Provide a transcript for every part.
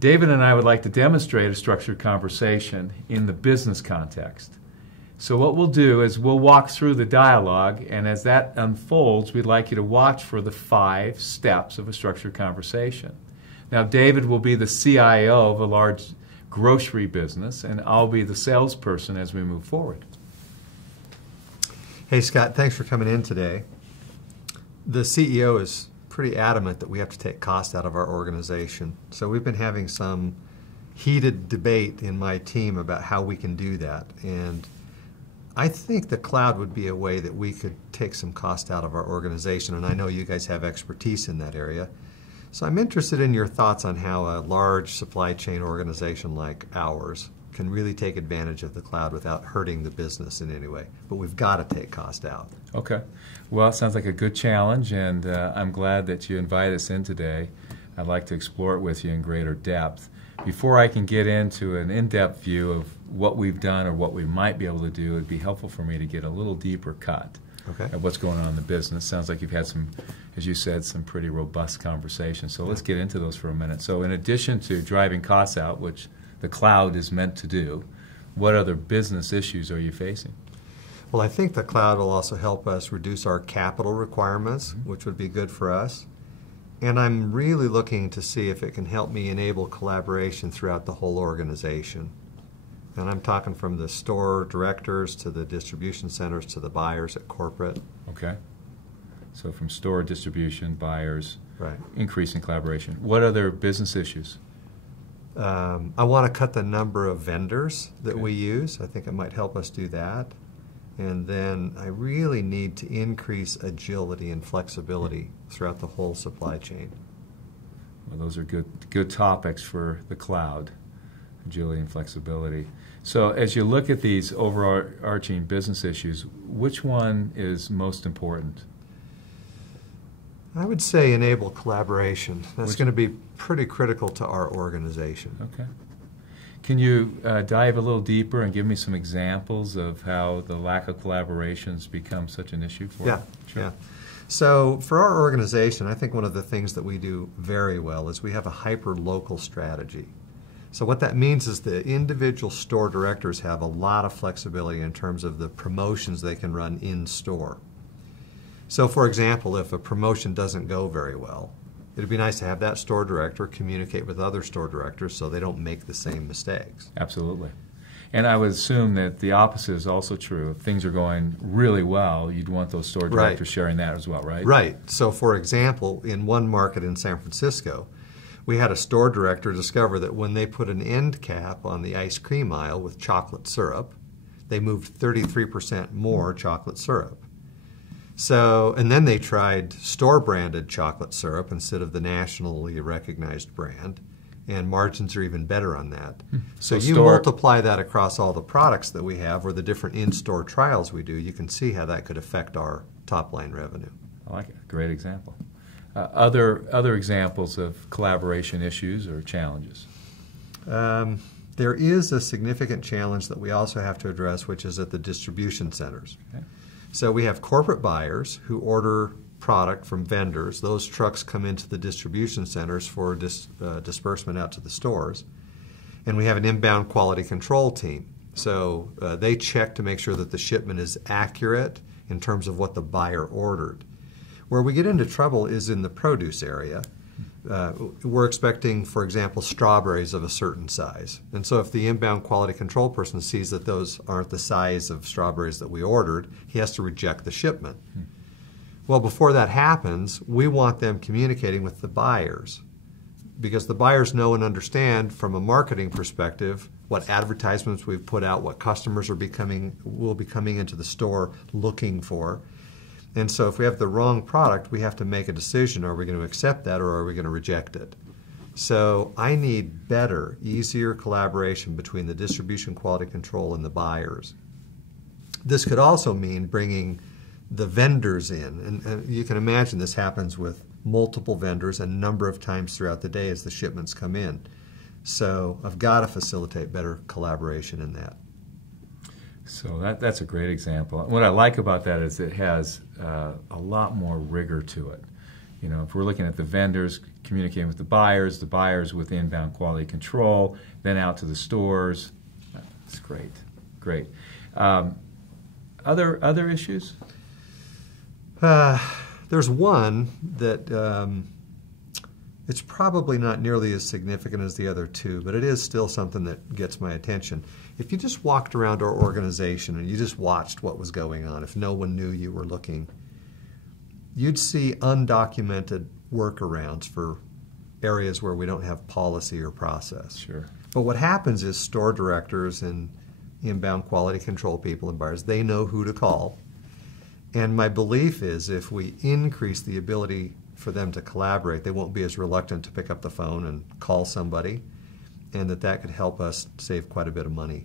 David and I would like to demonstrate a structured conversation in the business context. So what we'll do is we'll walk through the dialogue, and as that unfolds, we'd like you to watch for the 5 steps of a structured conversation. Now, David will be the CIO of a large grocery business, and I'll be the salesperson as we move forward. Hey, Scott, thanks for coming in today. The CEO is pretty adamant that we have to take cost out of our organization. So we've been having some heated debate in my team about how we can do that. And I think the cloud would be a way that we could take some cost out of our organization, and I know you guys have expertise in that area. So I'm interested in your thoughts on how a large supply chain organization like ours can really take advantage of the cloud without hurting the business in any way. But we've got to take cost out. Okay. Well, it sounds like a good challenge, and I'm glad that you invited us in today. I'd like to explore it with you in greater depth. Before I can get into an in-depth view of what we've done or what we might be able to do, it'd be helpful for me to get a little deeper cut at what's going on in the business. Sounds like you've had some, as you said, some pretty robust conversations. So let's get into those for a minute. So in addition to driving costs out, which the cloud is meant to do, what other business issues are you facing? Well, I think the cloud will also help us reduce our capital requirements, which would be good for us. And I'm really looking to see if it can help me enable collaboration throughout the whole organization. And I'm talking from the store directors to the distribution centers to the buyers at corporate. Okay. So from store, distribution, buyers, right, increasing collaboration. What other business issues? I want to cut the number of vendors that we use. I think it might help us do that. And then I really need to increase agility and flexibility throughout the whole supply chain. Well, those are good topics for the cloud, agility and flexibility. So as you look at these overarching business issues, which one is most important? I would say enable collaboration. That's going to be pretty critical to our organization. Okay. Can you dive a little deeper and give me some examples of how the lack of collaboration has become such an issue for you? Yeah. So for our organization, I think one of the things that we do very well is we have a hyper-local strategy. So what that means is the individual store directors have a lot of flexibility in terms of the promotions they can run in-store. So for example, if a promotion doesn't go very well, it'd be nice to have that store director communicate with other store directors so they don't make the same mistakes. Absolutely. And I would assume that the opposite is also true. If things are going really well, you'd want those store directors sharing that as well, right? Right. So for example, in one market in San Francisco, we had a store director discover that when they put an end cap on the ice cream aisle with chocolate syrup, they moved 33% more chocolate syrup. So, and then they tried store-branded chocolate syrup instead of the nationally recognized brand, and margins are even better on that. So you multiply that across all the products that we have or the different in-store trials we do, you can see how that could affect our top-line revenue. I like it. Great example. Other examples of collaboration issues or challenges? There is a significant challenge that we also have to address, which is at the distribution centers. Okay. So we have corporate buyers who order product from vendors. Those trucks come into the distribution centers for disbursement out to the stores. And we have an inbound quality control team. So they check to make sure that the shipment is accurate in terms of what the buyer ordered. Where we get into trouble is in the produce area. We're expecting, for example, strawberries of a certain size. And so if the inbound quality control person sees that those aren't the size of strawberries that we ordered, he has to reject the shipment. Well, before that happens, we want them communicating with the buyers, because the buyers know and understand from a marketing perspective what advertisements we've put out, what customers will be coming into the store looking for. And so if we have the wrong product, we have to make a decision. Are we going to accept that or are we going to reject it? So I need better, easier collaboration between the distribution quality control and the buyers. This could also mean bringing the vendors in. And you can imagine this happens with multiple vendors a number of times throughout the day as the shipments come in. So I've got to facilitate better collaboration in that. So that's a great example. What I like about that is it has a lot more rigor to it. if we're looking at the vendors communicating with the buyers with inbound quality control, then out to the stores. That's great, great. Other issues? There's one that it's probably not nearly as significant as the other two, but it is still something that gets my attention. If you just walked around our organization and you just watched what was going on, if no one knew you were looking, you'd see undocumented workarounds for areas where we don't have policy or process. Sure. But what happens is store directors and inbound quality control people and buyers, they know who to call. And my belief is if we increase the ability for them to collaborate, they won't be as reluctant to pick up the phone and call somebody, and that could help us save quite a bit of money.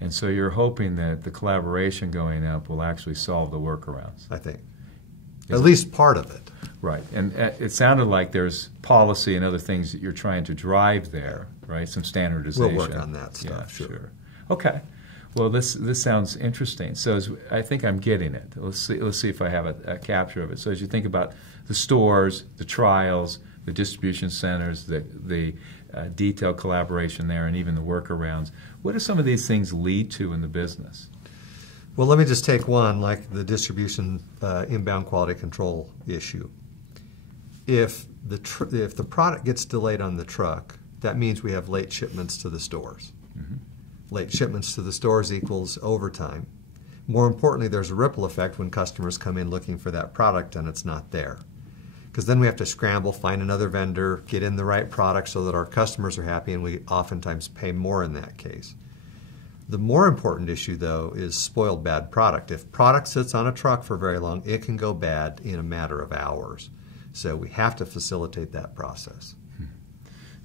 And so you're hoping that the collaboration going up will actually solve the workarounds? I think. At least part of it. Right. And it sounded like there's policy and other things that you're trying to drive there, right? Some standardization. We'll work on that stuff, Yeah, sure. Okay. Well, this sounds interesting. So I think I'm getting it. Let's see if I have a capture of it. So as you think about the stores, the trials, the distribution centers, the detailed collaboration there, and even the workarounds, what do some of these things lead to in the business? Well, let me just take one, like the distribution inbound quality control issue. If the product gets delayed on the truck, that means we have late shipments to the stores. Mm-hmm. Late shipments to the stores equals overtime. More importantly, there's a ripple effect when customers come in looking for that product and it's not there. Because then we have to scramble, find another vendor, get in the right product so that our customers are happy, and we oftentimes pay more in that case. The more important issue, though, is spoiled bad product. If product sits on a truck for very long, it can go bad in a matter of hours. So we have to facilitate that process.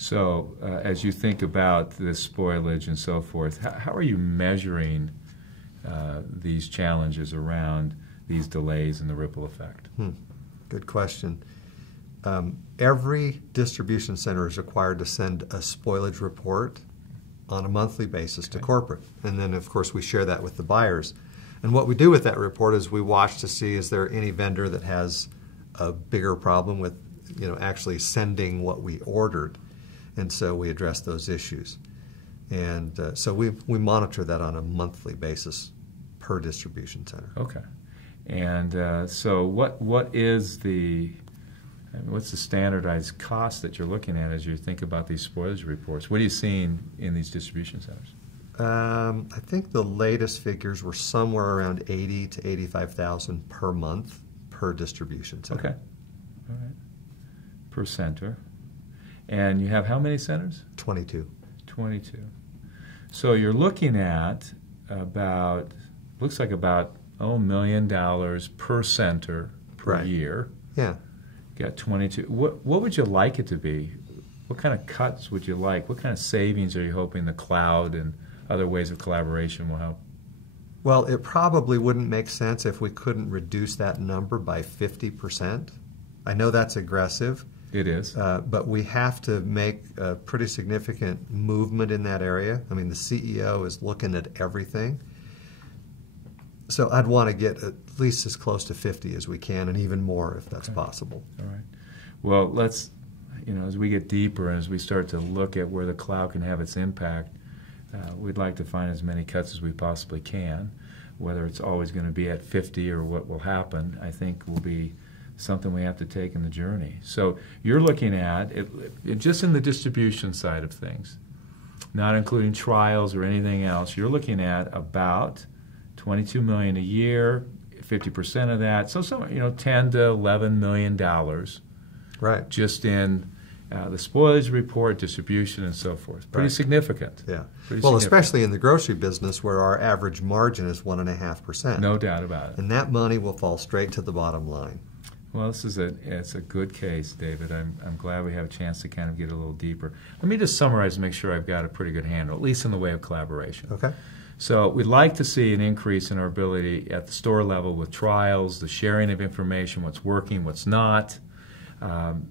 So as you think about this spoilage and so forth, how are you measuring these challenges around these delays and the ripple effect? Good question. Every distribution center is required to send a spoilage report on a monthly basis to corporate. And then, of course, we share that with the buyers. And what we do with that report is we watch to see is there any vendor that has a bigger problem with actually sending what we ordered. And so we address those issues. And so we monitor that on a monthly basis per distribution center. Okay. And so what's the standardized cost that you're looking at as you think about these spoilage reports? What are you seeing in these distribution centers? I think the latest figures were somewhere around $80,000 to $85,000 per month per distribution center. Okay. All right. Per center. And you have how many centers? 22. 22. So you're looking at looks like about $1 million per center per year. Yeah. Got 22. What would you like it to be? What kind of cuts would you like? What kind of savings are you hoping the cloud and other ways of collaboration will help? Well, it probably wouldn't make sense if we couldn't reduce that number by 50%. I know that's aggressive. It is. But we have to make a pretty significant movement in that area. I mean, the CEO is looking at everything. So I'd want to get at least as close to 50 as we can, and even more if that's possible. All right. Well, let's, as we get deeper and as we start to look at where the cloud can have its impact, we'd like to find as many cuts as we possibly can. Whether it's always going to be at 50 or what will happen, I think will be something we have to take in the journey. So you're looking at, just in the distribution side of things, not including trials or anything else, you're looking at about $22 million a year, 50% of that, so $10 to $11 million, right? Just in the spoilage report, distribution, and so forth. Pretty significant. Yeah. Pretty well, significant. Especially in the grocery business, where our average margin is 1.5%. No doubt about it. And that money will fall straight to the bottom line. Well, it's a good case, David. I'm glad we have a chance to kind of get a little deeper. Let me just summarize and make sure I've got a pretty good handle, at least in the way of collaboration. Okay. So we'd like to see an increase in our ability at the store level with trials, the sharing of information, what's working, what's not.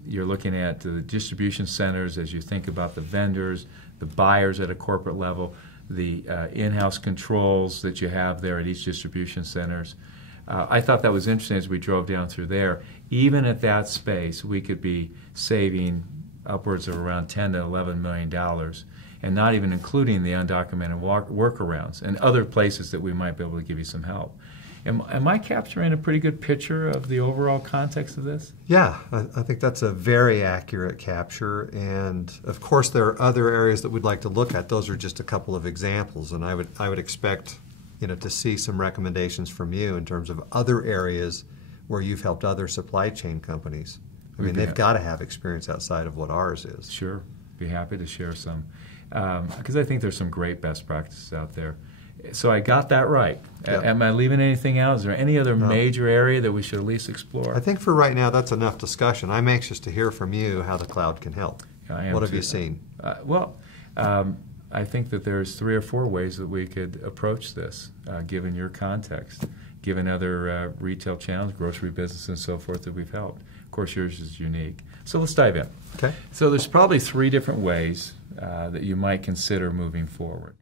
You're looking at the distribution centers as you think about the vendors, the buyers at a corporate level, the in-house controls that you have there at each distribution centers. I thought that was interesting as we drove down through there. Even at that space, we could be saving upwards of around $10 to $11 million, and not even including the undocumented workarounds and other places that we might be able to give you some help. Am I capturing a pretty good picture of the overall context of this? Yeah, I think that's a very accurate capture, and of course there are other areas that we'd like to look at. Those are just a couple of examples, and I would expect to see some recommendations from you in terms of other areas where you've helped other supply chain companies. I mean, they've got to have experience outside of what ours is. Sure, be happy to share some, because I think there's some great best practices out there. So I got that right. Yep. Am I leaving anything out? Is there any other major area that we should at least explore? I think for right now that's enough discussion. I'm anxious to hear from you how the cloud can help. I am what have too. you seen? I think that there's 3 or 4 ways that we could approach this, given your context, given other retail channels, grocery business and so forth that we've helped. Of course, yours is unique. So let's dive in. Okay. So there's probably 3 different ways that you might consider moving forward.